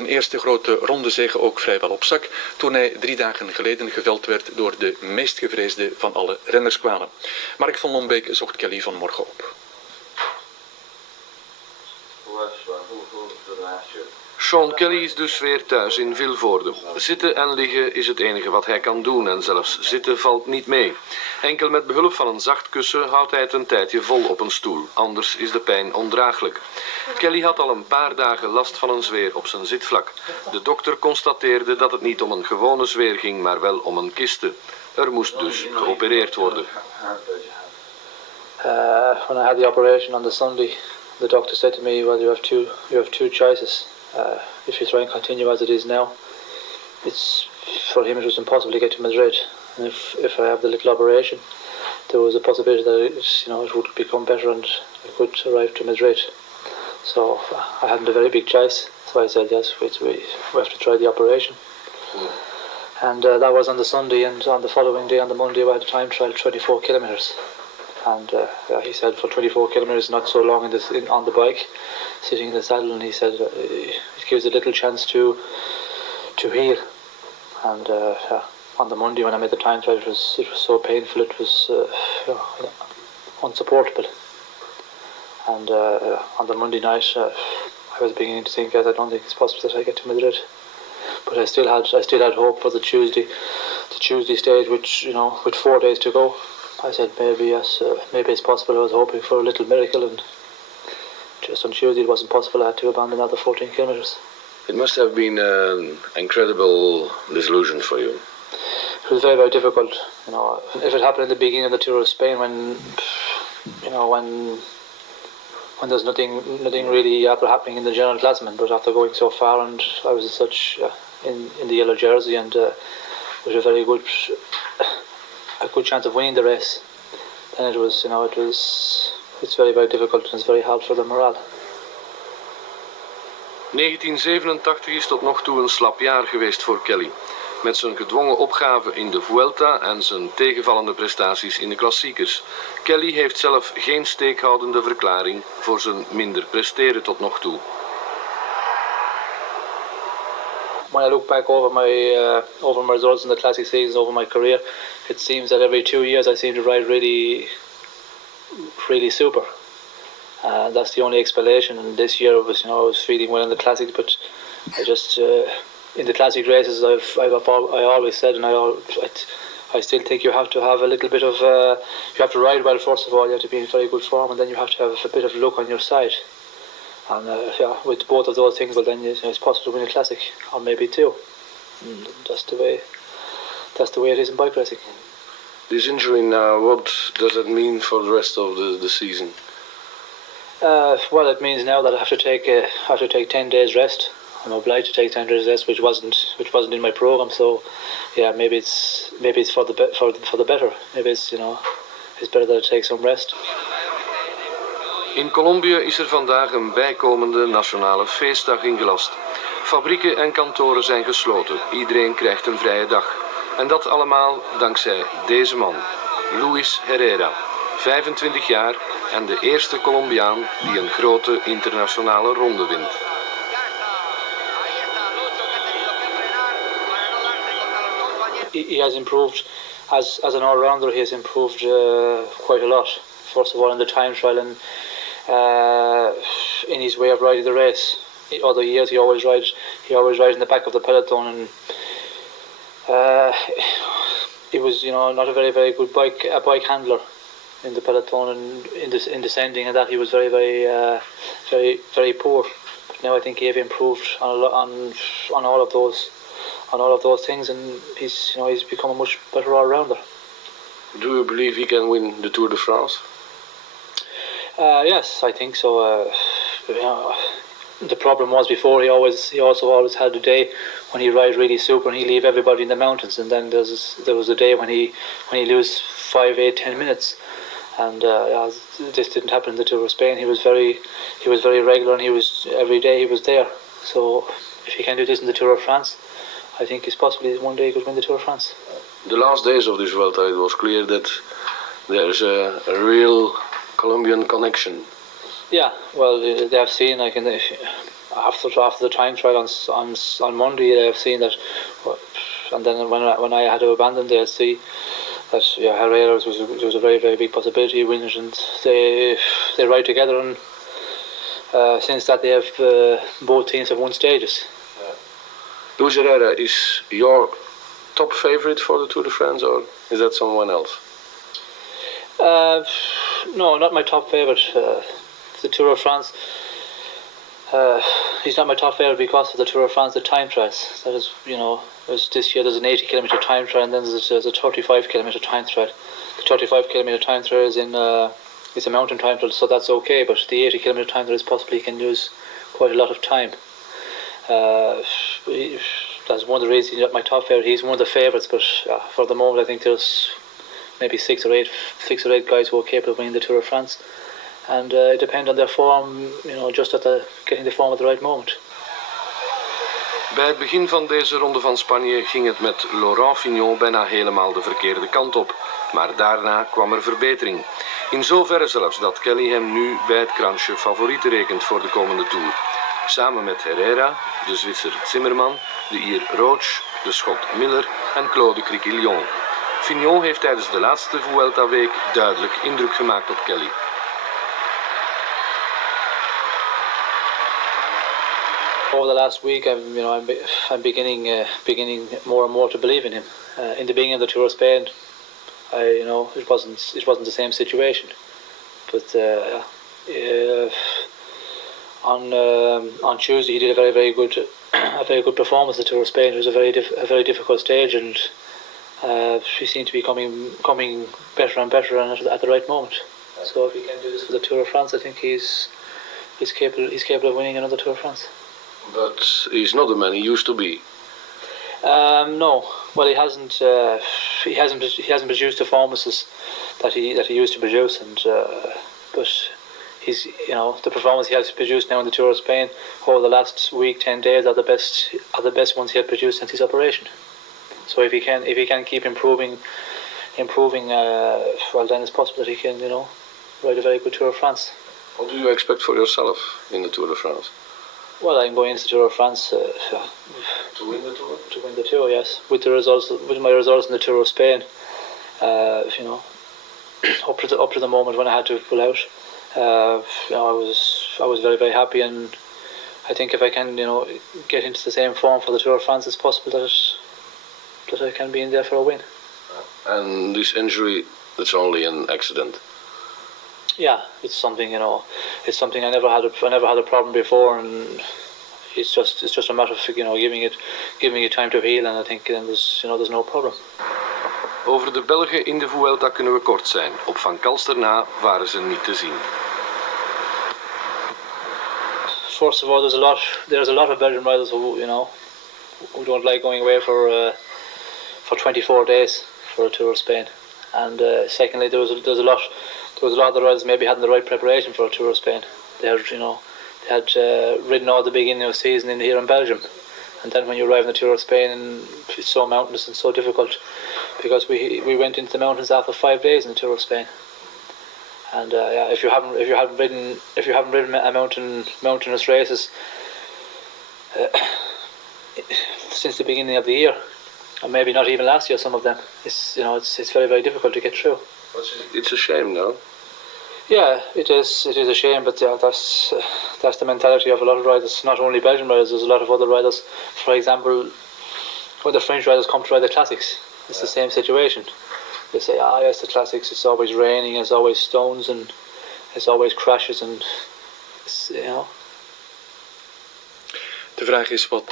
Een eerste grote rondezege ook vrijwel op zak toen hij 3 dagen geleden geveld werd door de meest gevreesde van alle rennerskwalen. Mark van Lombeek zocht Kelly vanmorgen op. Sean Kelly is dus weer thuis in Vilvoorde. Zitten en liggen is het enige wat hij kan doen en zelfs zitten valt niet mee. Enkel met behulp van een zacht kussen houdt hij het een tijdje vol op een stoel, anders is de pijn ondraaglijk. Kelly had al een paar dagen last van een zweer op zijn zitvlak. De dokter constateerde dat het niet om een gewone zweer ging, maar wel om een kiste. Er moest dus geopereerd worden. When I had the operation on the Sunday, the doctor said to me, well, you have two choices. If you try and continue as it is now, for him it was impossible to get to Madrid. And if I have the little operation, there was a possibility that it would become better and I could arrive to Madrid. So I hadn't a very big choice. So I said yes, we have to try the operation. And that was on the Sunday, and on the following day, on the Monday, we had a time trial 24 kilometres. And he said for 24 kilometres, not so long on the bike, sitting in the saddle, and he said it gives a little chance to heal. And on the Monday when I made the time trial, it was so painful, it was unsupportable. And on the Monday night, I was beginning to think, I don't think it's possible that I get to Madrid. But I still had hope for the Tuesday stage, which with 4 days to go. I said maybe it's possible. I was hoping for a little miracle, and just on Tuesday it wasn't possible. I had to abandon another 14 kilometres. It must have been an incredible disillusion for you. It was very, very difficult. If it happened in the beginning of the Tour of Spain, when there's nothing really happening in the general classement, but after going so far, and I was as such in the yellow jersey, and with a very good chance of winning the race, then it's very, very difficult, and it's very hard for the morale. 1987 is tot nog toe een slap jaar geweest voor Kelly. Met zijn gedwongen opgave in de Vuelta en zijn tegenvallende prestaties in de klassiekers. Kelly heeft zelf geen steekhoudende verklaring voor zijn minder presteren tot nog toe. When I look back over my results in the classic seasons over my career, it seems that every 2 years I seem to ride really, really super. That's the only explanation. And this year I was feeling well in the classics, but I just in the classic races I always said, and I still think you have to have a little bit of you have to ride well first of all. You have to be in very good form, and then you have to have a bit of luck on your side. And with both of those things, well, then it's possible to win a classic, or maybe 2. And that's the way it is in bike racing. This injury now, what does it mean for the rest of the season? Well, it means now that I have to take 10 days rest. I'm obliged to take 10 days rest, which wasn't in my program. So, yeah, maybe it's for the better. Maybe it's better that I take some rest. In Colombia is er vandaag een bijkomende nationale feestdag ingelast. Fabrieken en kantoren zijn gesloten. Iedereen krijgt een vrije dag. En dat allemaal dankzij deze man, Luis Herrera, 25 jaar en de eerste Colombiaan die een grote internationale ronde wint. He has improved as an all-rounder. He has improved quite a lot. First of all, in the time trial and in his way of riding the race. Other years he always rides in the back of the peloton, and he was not a very, very good bike handler in the peloton, and in descending and that he was very, very very, very poor. But now I think he have improved on all of those things, and he's become a much better all-rounder. Do you believe he can win the Tour de France? Yes, I think so. The problem was before he also always had a day when he ride really super and he leave everybody in the mountains, and then there was a day when he lose 5, 8, 10 minutes, and this didn't happen in the Tour of Spain. He was very regular, and every day he was there. So if he can do this in the Tour of France, I think it's possible one day he could win the Tour of France. The last days of this Vuelta, it was clear that there's a real Colombian connection. Yeah, well, they have seen after the time trial on Monday, I've seen that, and then when I had to abandon the LC, that Herrera was a very, very big possibility of winning it, and they ride together, and since that they have both teams have won stages. Luis Herrera is your top favorite for the Tour de France, or is that someone else? No, not my top favourite. The Tour of France. He's not my top favourite because of the Tour of France, the time trials. That is, this year there's an 80 kilometre time trial, and then there's a 35 kilometre time trial. The 35 kilometre time trial is it's a mountain time trial, so that's okay. But the 80 kilometre time trial is possibly can lose quite a lot of time. That's one of the reasons he's not my top favourite. He's one of the favourites, but for the moment I think there's maybe six or eight guys who are capable of winning the Tour of France, and it depends on their form, just getting the form at the right moment. Bij het begin van deze ronde van Spanje ging het met Laurent Fignon bijna helemaal de verkeerde kant op, maar daarna kwam er verbetering. In zoverre zelfs dat Kelly hem nu bij het kransje favorieten rekent voor de komende Tour. Samen met Herrera, de Zwitser Zimmerman, de Ier Roach, de Schot Miller en Claude Criquillon. Fignon heeft tijdens de laatste Vuelta-week duidelijk indruk gemaakt op Kelly. Over the last week, I'm beginning more and more to believe in him. In the beginning of the Tour of Spain, it wasn't the same situation, but on Tuesday he did a very good performance at the Tour of Spain. It was a very difficult stage, and he seemed to be coming better and better at the right moment. So if he can do this for the Tour of France, I think he's capable of winning another Tour of France. But he's not the man he used to be. No, well he hasn't produced the performances that he used to produce, and but he's the performance he has produced now in the Tour of Spain over the last week, 10 days are the best ones he had produced since his operation. So if he can keep improving, well then it's possible that he can ride a very good Tour of France. What do you expect for yourself in the Tour de France? Well, I'm going into the Tour of France to win the Tour. To win the Tour, yes. With my results in the Tour of Spain, up to the moment when I had to pull out, I was very, very happy, and I think if I can get into the same form for the Tour of France, it's possible that I can be in there for a win. And this injury, it's only an accident. Yeah, it's something it's something I never had a problem before, and it's just a matter of giving it time to heal, and I think then there's no problem. Over de Belgen in de Vuelta kunnen we kort zijn. Op Van Kalster na waren ze niet te zien. First of all, there's a lot of Belgian riders who don't like going away for 24 days for a Tour of Spain, and secondly, there was a lot of the riders maybe hadn't the right preparation for a Tour of Spain. They had ridden all the beginning of the season here in Belgium, and then when you arrive in the Tour of Spain, and it's so mountainous and so difficult, because we went into the mountains after 5 days in the Tour of Spain, and if you haven't ridden a mountainous races since the beginning of the year, and maybe not even last year, some of them, it's very, very difficult to get through. It's a shame, no? Yeah, it is a shame, but that's the mentality of a lot of riders, not only Belgian riders, there's a lot of other riders. For example, when the French riders come to ride the classics, it's the same situation. They say, yes, the classics, it's always raining, it's always stones, and it's always crashes, and De vraag is wat